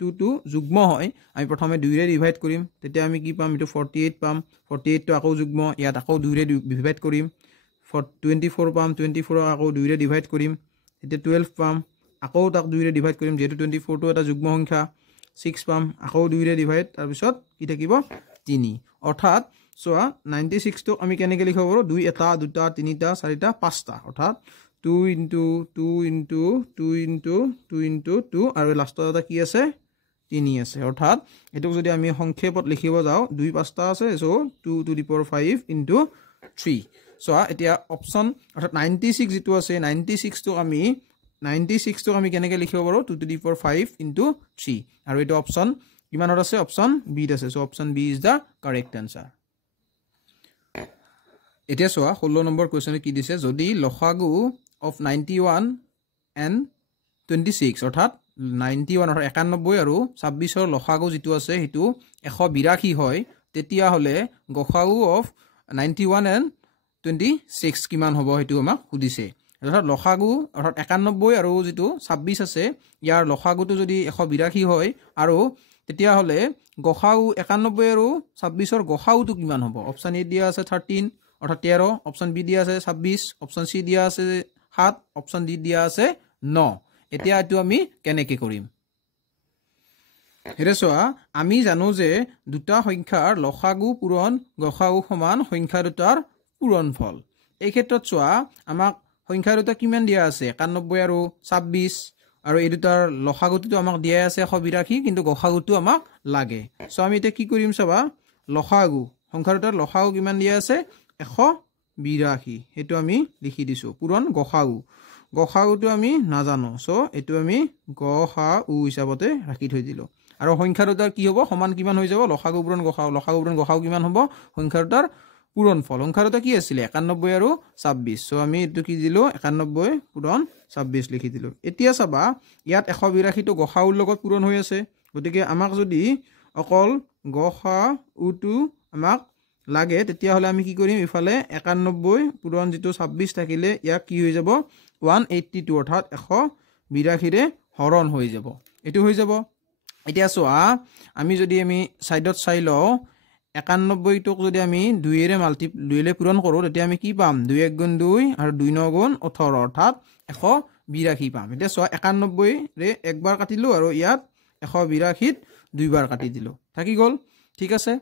2 যুগ্ম হয় আমি প্ৰথমে 2 ৰে ডিভাইড কৰিম তেতিয়া আমি কি পাম এটো 48 পাম 48 টো আকৌ যুগ্ম ইয়াত আকৌ 2 ৰে ডিভাইড কৰিম 24 পাম 24 আকৌ 2 ৰে ডিভাইড কৰিম তেতিয়া 12 পাম আকৌ তাক 2 ৰে ডিভাইড কৰিম যেহেতু 24 টো এটা যুগ্ম সংখ্যা 6 পাম আকৌ 2 ৰে ডিভাইড তাৰ পিছত কি থাকিব 3 অৰ্থাৎ সোয়া 96 টো আমি কেনেকৈ লিখিব পাৰো 2 এটা 2টা 3টা 4টা 5টা অৰ্থাৎ 2 into 2 into 2 into 2 into 2 আৰু লাষ্টত এটা কি আছে 3 আছে অৰ্থাৎ এটোক যদি আমি সংক্ষেপত লিখিব যাও 2 5টা আছে so 2 to the power 5 into 3 so এতিয়া অপচন অৰ্থাৎ 96 যেটো আছে 96 টো আমি কেনেকৈ লিখিব পাৰো 2 to the power 5 into 3 আৰু এটো অপচন কিমানত আছে অপচন বি ত আছে so option B is the correct answer এতিয়া সোয়া 16 নম্বৰ কোৱেশ্চনে কি দিছে যদি লসাগু of 91 and 26 অৰ্থাৎ 91 অৰ্থাৎ 91 আৰু 26 ৰ লসাগু যেটো আছে হেতু 182 হয় তেতিয়া হলে গসাগু of 91 and 26 কিমান হ'ব হেতু আমাক সুধিছে অৰ্থাৎ লসাগু অৰ্থাৎ 91 আৰু যেটো 26 আছে ইয়াৰ লসাগুটো যদি 182 হয় আৰু তেতিয়া হলে গসাগু 91 আৰু 26 ৰ গসাগুটো কিমান হ'ব অপচন এ দিয়া আছে 13 অৰ্থাৎ 13 অপচন বি দিয়া আছে 26 অপচন সি দিয়া আছে 7 অপচন ডি দিয়া আছে 9 এতিয়া এটো আমি কেনেকৈ কৰিম হেৰেছোৱা আমি জানো যে দুটা সংখ্যাৰ লসাগু পূৰণ গসাগু সমান সংখ্যা দুটাৰ পূৰণফল এই ক্ষেত্ৰত চোৱা আমাক সংখ্যা দুটা কিমান দিয়া আছে 91 আৰু 26 আৰু এই দুটাৰ লসাগুটো আমাক দিয়া আছে 182 কিন্তু গসাগুটো আমাক লাগে সো আমি এটা কি কৰিম চাবা লসাগু সংখ্যা দুটাৰ লসাগু কিমান দিয়া আছে 182 হেতু আমি লিখি দিছো পূৰণ গসাগুটো আমি নাজানো সো এটো আমি গসাউ হিচাপতে ৰাখি থৈ দিলো আৰু সংখ্যা দুটাৰ কি হ'ব সমান কিমান হৈ যাব লসাগু পূৰণ গসাগু কিমান হ'ব সংখ্যা দুটাৰ পূৰণফল সংখ্যা দুটা কি আছিল 91 আৰু 26 সো আমি এটো কি দিলো 91 পূৰণ 26 লিখি দিলো এতিয়া চাবা ইয়াত 182 টো গসাউৰ লগত পূৰণ হৈ আছে গতিকে আমাক যদি অকল গসাউটো আমাক লাগে তেতিয়া হলে আমি কি কৰিম ইফালে 91 পূৰণ যেটো 26 থাকিলে ইয়াক কি হৈ যাব 182 অৰ্থাৎ 182 ৰে হৰণ হৈ যাব এটো হৈ যাব এতিয়া চোৱা আমি যদি সাইডত চাই লও 91 টোক যদি আমি 2 ৰে পূৰণ কৰো তেতিয়া আমি কি পাম 2 1 গুণ 2 আৰু 2 9 গুণ 18 অৰ্থাৎ 182 পাম এতিয়া চোৱা 91 ৰে একবাৰ কাটিলো আৰু ইয়াত 182 দুইবাৰ কাটি দিলো থাকি গল ঠিক আছে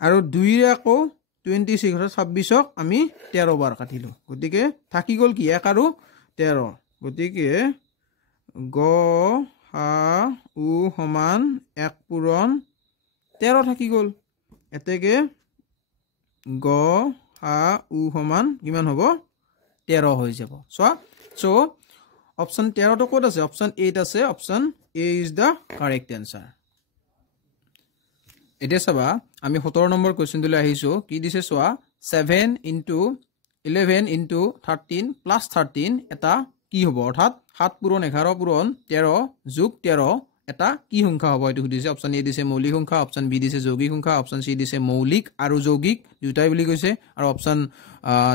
আৰু 2 ৰে আকৌ 26 অৰ্থাৎ 26ক আমি 13 বাৰ কাটিলো গতিকে থাকি গল কি 1 আৰু 13 গতিকে গ হা উ সমান 1 পূৰণ 13 থাকি গল এতেকে গ হা উ সমান কিমান হ'ব 13 হৈ যাব সো অপচন 13 টো ক'ত আছে অপচন 8 আছে option A is the correct answer এতিয়া চাবা আমি 17 নম্বৰ কোৱেশ্চনটোলৈ আহিছো কি দিছে চোৱা 7 into 11 into 13 plus 13 এটা কি হ'ব অৰ্থাৎ 7 পূৰণ 11 পূৰণ 13 যোগ 13 এটা কি সংখ্যা হ'ব এটো দিছে অপচন এ দিছে মৌলিক সংখ্যা অপচন বি দিছে যৌগিক সংখ্যা অপচন সি দিছে মৌলিক আৰু যৌগিক দুটাই বুলি কৈছে আৰু অপচন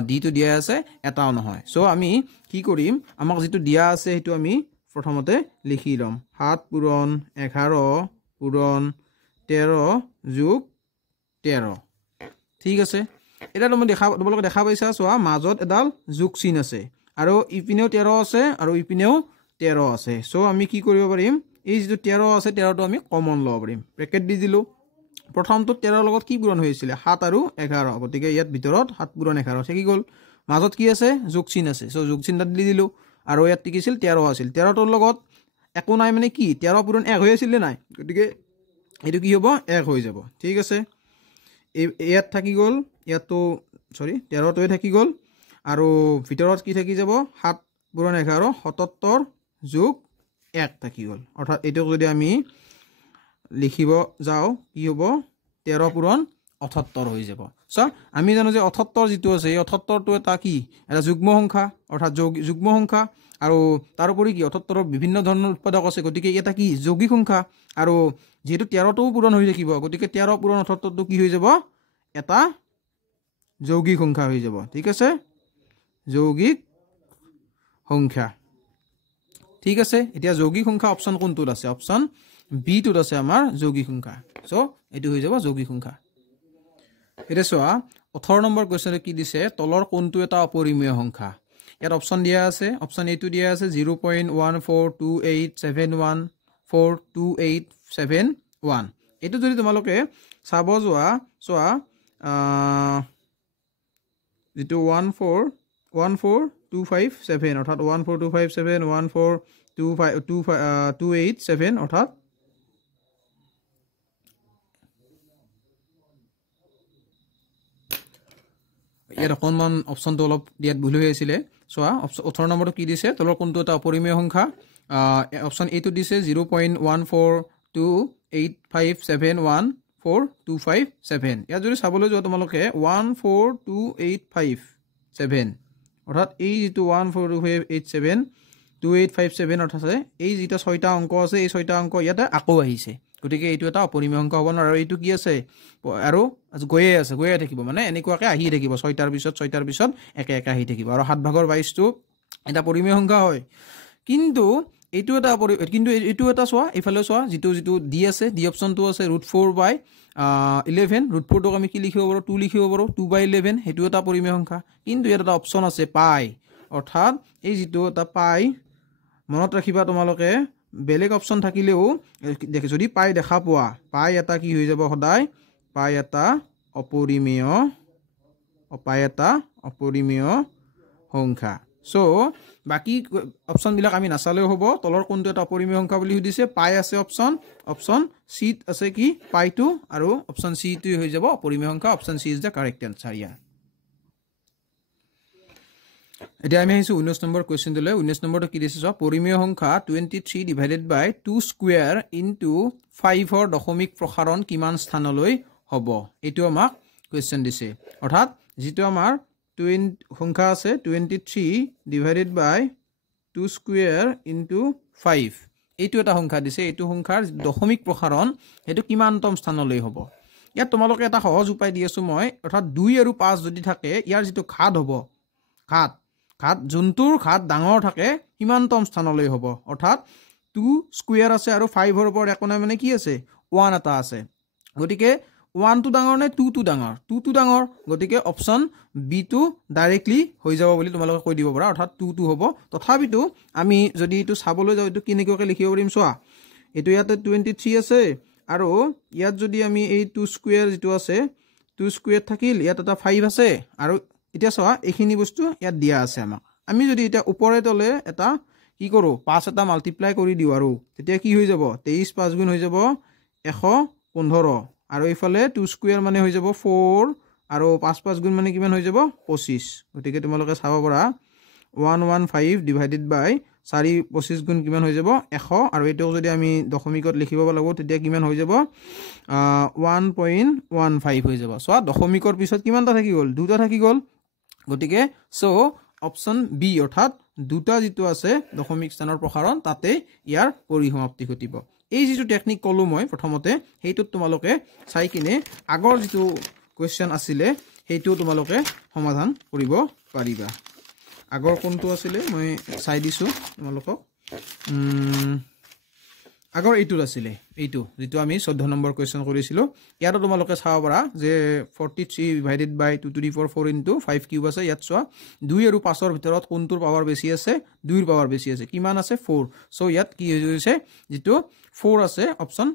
ডি টো দিয়া আছে এটাও নহয় সো আমি কি কৰিম আমাক যেটো দিয়া আছে হেতু আমি প্ৰথমতে লিখি লম 7 পূৰণ 11 পূৰণ 13 যোগ 13 ঠিক আছে এটা তুমি তোমালোকে দেখা পাইছা চোৱা মাজত এডাল যোগ চিন আছে আৰু ইপিনেও 13 আছে আৰু ইপিনেও 13 আছে সো আমি কি কৰিব পাৰিম এই যেটো 13 আছে 13 টো আমি কমন লব পাৰিম ব্ৰেকেট দি দিলো প্ৰথমটো 13 লগত কি পূৰণ হৈছিল 7 আৰু 11 গতিকে ইয়াত ভিতৰত 7 পূৰণ 11 থাকি গল মাজত কি আছে যোগ চিন আছে সো যোগ চিনটা দি দিলো আৰু ইয়াত কি আছিল 13 আছিল 13 টোৰ লগত একো নাই মানে কি 13 পূৰণ 1 হৈ আছিল নাই গতিকে এটো কি হ'ব 1 হৈ যাব ঠিক আছে ইয়াত থাকি গল ইয়াতো সৰি 13 টোই থাকি গল আৰু ভিতৰত কি থাকি যাব 7 পূৰণ 11 77 যোগ 1 থাকি গল অৰ্থাৎ এটো যদি আমি লিখিব যাও কি হ'ব 13 পূৰণ 78 হৈ যাব সো আমি জানো যে 78 যেটো আছে এই 78 টো এটা কি এটা যুগ্ম সংখ্যা অৰ্থাৎ যুগ্ম সংখ্যা আৰু তাৰ উপৰি কি 78 ৰ বিভিন্ন ধৰণৰ উৎপাদক আছে গতিকে এটা কি যৌগিক সংখ্যা আৰু যেটো 13 টো পূৰণ হৈ থাকিব গতিকে 13 পূৰণ 78 টো কি হৈ যাব এটা যৌগিক সংখ্যা হৈ যাব ঠিক আছে যৌগিক সংখ্যা ঠিক আছে এতিয়া যৌগিক সংখ্যা অপচন কোনটোত আছে অপচন বি টোত আছে আমাৰ যৌগিক সংখ্যা সো এটো হৈ যাব যৌগিক সংখ্যা এটা চোৱা 18 নম্বৰ কোৱেশ্চনে কি দিছে তলৰ কোনটো এটা অপৰিমেয় সংখ্যা ইয়াত অপচন দিয়া আছে অপচন এ টো দিয়া আছে 0.1428714287 এটো যদি তোমালোকে চাব যোৱা চোৱা যেটো 1414257 অৰ্থাৎ 14257 14287 অৰ্থাৎ ইয়াত অকণমান অপচনটো অলপ দিয়াত ভুল হৈ আছিল চোৱা 18 নম্বৰটো কি দিছে তলৰ কোনটো এটা অপৰিমেয় সংখ্যা অপচন এ টো দিছে 0.1428571427 ইয়াত যদি চাবলৈ যোৱা তোমালোকে 14287 অৰ্থাৎ এই যেটো 14287 2857 অৰ্থাৎ এই যেটা 6টা অংক আছে এই 6টা অংক ইয়াতে আকৌ আহিছে গতিকে এইটো এটা অপৰিমেয় সংখ্যা হ'ব আৰু এইটো কি আছে আৰু গৈয়ে থাকিব মানে এনেকুৱাকে আহি থাকিব 6টাৰ পিছত একে আহি থাকিব আৰু 7/22 টো এটা পৰিমেয় সংখ্যা হয় কিন্তু এইটো এটা চোৱা ইফালে চোৱা যেটো ডি আছে ডি অপচনটো আছে √4/11 √4 টোক আমি কি লিখিব পাৰো 2 লিখিব পাৰো 2/11 হেতু এটা পৰিমেয় সংখ্যা কিন্তু ইয়াত এটা অপচন আছে পাই অৰ্থাৎ এই যেটো এটা পাই মনত ৰাখিবা তোমালোকে বেলেগ অপচন থাকিলেও দেখি যদি পাই দেখা পোৱা পাই এটা কি হৈ যাব সদায় পাই এটা অপৰিমেয় সংখ্যা সো বাকি অপচন বিলাক আমি নাচালেও হ'ব তলৰ কোনটো এটা অপৰিমেয় সংখ্যা বুলি সুধিছে পাই আছে অপচন সি আছে কি পাই টু আৰু অপচন সি টো হৈ যাব অপৰিমেয় সংখ্যা option C is the correct answer ইয়াৰ এতিয়া আমি আহিছো 19 নম্বৰ কোৱেশ্চনটোলৈ 19 নম্বৰটো কি দিছে পৰিমেয় সংখ্যা 23 ডিভাইডেড বাই 2 স্কয়াৰ ইনটু 5 ৰ দশমিক প্ৰসাৰণ কিমান স্থানলৈ হ'ব এটো আমাক কোৱেশ্চন দিছে অৰ্থাৎ যেটো আমাৰ সংখ্যা আছে 23 ডিভাইডেড বাই 2 স্কয়াৰ ইনটু 5 এইটো এটা সংখ্যা দিছে এইটো সংখ্যাৰ দশমিক প্ৰসাৰণ হেতু কিমানতম স্থানলৈ হ'ব ইয়াত তোমালোকে এটা সহজ উপায় দি আছো মই অৰ্থাৎ 2 আৰু 5 যদি থাকে ইয়াৰ যেটো ঘাত হ'ব ঘাত যোনটোৰ ঘাত ডাঙৰ থাকে কিমানতম স্থানলৈ হ'ব অৰ্থাৎ 2 স্কয়াৰ আছে আৰু 5 ৰ ওপৰত একো নাই মানে কি আছে 1 এটা আছে গতিকে 1 টো ডাঙৰ নে 2 টো ডাঙৰ 2 টো ডাঙৰ গতিকে অপচন বি টো ডাইৰেক্টলি হৈ যাব বুলি তোমালোকে কৈ দিব পাৰা অৰ্থাৎ 2 টো হ'ব তথাপিতো আমি যদি এটো চাবলৈ যাও এটো কিনেকৈ লিখিব পাৰিম চোৱা এটো ইয়াতে 23 আছে আৰু ইয়াত যদি আমি এই 2 স্কয়াৰ যেটো আছে 2 স্কয়াৰ থাকিল ইয়াত এটা 5 আছে আৰু এতিয়া চোৱা এইখিনি বস্তু ইয়াত দিয়া আছে আমাক আমি যদি এটা ওপৰে তলে এটা কি কৰো 5 এটা মাল্টিপ্লাই কৰি দিও আৰু তেতিয়া কি হৈ যাব 23 5 গুণ হৈ যাব 115 আৰু ইফালে 2 স্কয়াৰ মানে হৈ যাব 4 আৰু 5 5 গুণ মানে কিমান হৈ যাব 25 গতিকে তোমালোকে চাব পাৰা 115 ডিভাইডেড বাই 4 25 গুণ কিমান হৈ যাব 100 আৰু এটো যদি আমি দশমিকত লিখিব লাগিব তেতিয়া কিমান হৈ যাব 1.15 হৈ যাব সো দশমিকৰ পিছত কিমানটা থাকি গল দুটা থাকি গল গতিকে সো অপচন বি অৰ্থাৎ দুটা যেটো আছে দশমিক স্থানৰ প্ৰসাৰণ তাতে ইয়াৰ পৰিসমাপ্তি ঘটিব এই যেটো টেকনিক কলো মই প্ৰথমতে হেইটোত তোমালোকে চাই কিনে আগৰ যেটো কোৱেশ্চন আছিলে হেইটো তোমালোকে সমাধান কৰিব পাৰিবা আগৰ কোনটো আছিলে মই চাই দিছো তোমালোকক আগৰ এইটো আছিলে এইটো যেটো আমি 14 নম্বৰ কোৱেশ্চন কৰিছিলো ইয়াতো তোমালোকে চাব পাৰা যে 43 divided by 2 to the power 4 into 5 cube আছে ইয়াত চোৱা 2 আৰু 5 ৰ ভিতৰত কোনটোৰ পাৱাৰ বেছি আছে 2 ৰ পাৱাৰ বেছি আছে কিমান আছে 4 সো ইয়াত কি হৈছে যেটো 4 আছে অপচন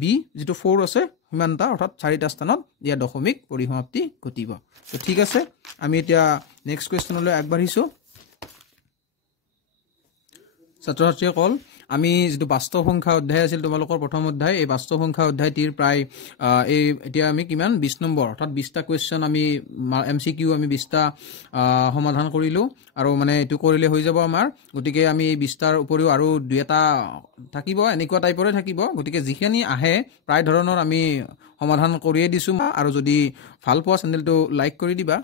বি যেটো 4 আছে হিমানটা অৰ্থাৎ 4টা স্থানত ইয়া দশমিক পৰিসমাপ্তি ঘটিব তো ঠিক আছে আমি এতিয়া নেক্সট কোৱেশ্চনলৈ আগবাঢ়িছো ছাত্ৰ-ছাত্ৰীসকল আমি যেটো বাস্তৱ সংখ্যা অধ্যায় আছিল তোমালোকৰ প্ৰথম অধ্যায় এই বাস্তৱ সংখ্যা অধ্যায়টিৰ প্ৰায় এই এতিয়া আমি কিমান 20 নম্বৰ অৰ্থাৎ 20টা কোৱেশ্চন আমি এমসিকিউ আমি 20টা সমাধান কৰিলো আৰু মানে এটো কৰিলে হৈ যাব আমাৰ গতিকে আমি এই 20টাৰ উপৰিও আৰু দুটা থাকিব এনেকুৱা টাইপৰে থাকিব গতিকে যিখিনি আহে প্ৰায় ধৰণৰ আমি সমাধান কৰিয়ে দিছো আৰু যদি ভাল পোৱা চেনেলটো লাইক কৰি দিবা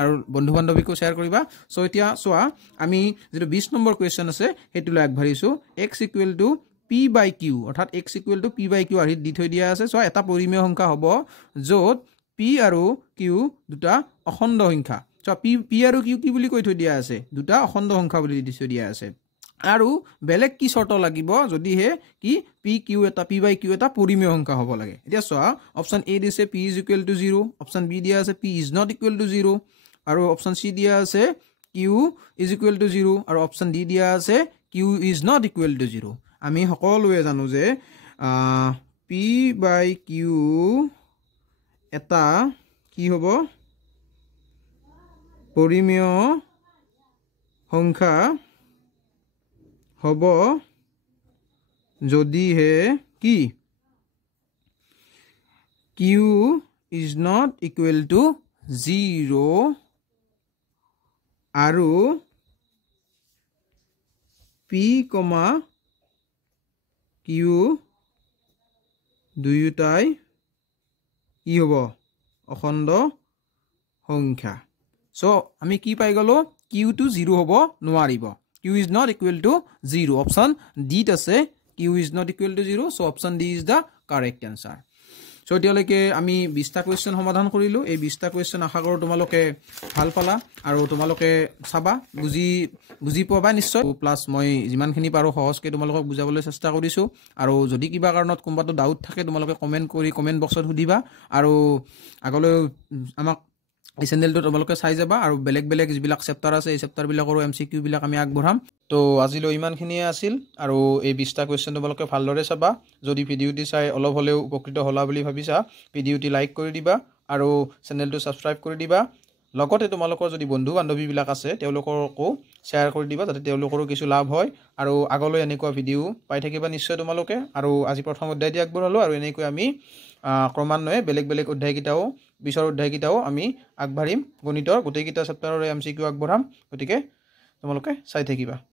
আৰু বন্ধু বান্ধৱীকো শেয়াৰ কৰিবা সো এতিয়া চোৱা আমি যেটো 20 নম্বৰ কোৱেশ্চন আছে হেতুলৈ আগবাঢ়িছো x = p/q অৰ্থাৎ x = p/q আহি দি থৈ দিয়া আছে সো এটা পৰিমেয় সংখ্যা হ'ব যত p আৰু q দুটা অখণ্ড সংখ্যা সো p আৰু q কি বুলি কৈ থৈ দিয়া আছে দুটা অখণ্ড সংখ্যা বুলি দি থৈ দিয়া আছে আৰু বেলেগ কি শৰ্ত লাগিব যদিহে কি p by q এটা পৰিমেয় সংখ্যা হ'ব লাগে এতিয়া চোৱা অপচন A দিছে p is equal to 0 option B দিয়া আছে p is not equal to 0 আৰু অপচন C দিয়া আছে q is equal to 0 আৰু অপচন D দিয়া আছে q is not equal to 0 আমি সকলোৱে জানো যে p by q এটা কি হ'ব পৰিমেয় সংখ্যা হ'ব যদিহে কি q is not equal to 0 আৰু p, q দুয়োটাই কি হ'ব অখণ্ড সংখ্যা সো আমি কি পাই গলো q to 0 হ'ব নোৱাৰিব q is not equal to 0 option D আছে q is not equal to 0 so option D is the correct answer so এতিয়ালৈকে আমি 20টা কোৱেশ্চন সমাধান কৰিলো এই 20টা কোৱেশ্চন আশা কৰো তোমালোকে ভাল পালা আৰু তোমালোকে চাবা বুজি পাবা নিশ্চয় প্লাস মই যিমানখিনি পাৰো সহজকৈ তোমালোকক বুজাবলৈ চেষ্টা কৰিছো আৰু যদি কিবা কাৰণত কোনবাটো ডাউট থাকে তোমালোকে কমেন্ট কৰি কমেন্ট বক্সত সুধিবা আৰু আগলৈ আমাক এই চেনেলটো তোমালোকে চাই যাবা আৰু বেলেগ বেলেগ যিবিলাক চেপ্টাৰ আছে এই চেপ্টাৰ বিলাকৰ এমসিকিউ বিলাক আমি আগবঢ়াম তো আজিলৈ ইমানখিনিয়ে আছিল আৰু এই 20টা কোৱেশ্চন তোমালোকে ভালদৰে চাবা যদি ভিডিওটি চাই অলপ হলেও উপকৃত হলা বুলি ভাবিছা ভিডিওটি লাইক কৰি দিবা আৰু চেনেলটো সাবস্ক্ৰাইব কৰি দিবা লগতে তোমালোকৰ যদি বন্ধু বান্ধৱী বিলাক আছে তেওঁলোককো শেয়াৰ কৰি দিবা যাতে তেওঁলোকৰো কিছু লাভ হয় আৰু আগলৈ এনেকুৱা ভিডিও পাই থাকিবা নিশ্চয় তোমালোকে আৰু আজি প্ৰথম অধ্যায়টি আগবঢ়ালো আৰু এনেকৈ আমি ক্ৰমান্বয়ে বেলেগ বেলেগ অধ্যায়কিটাও বিশৰ অধ্যায়কিটাও আমি আগবাঢ়িম গণিতৰ গোটেইকিটা চেপ্টাৰৰ এমসিকিউ আগবঢ়াম গতিকে তোমালোকে চাই থাকিবা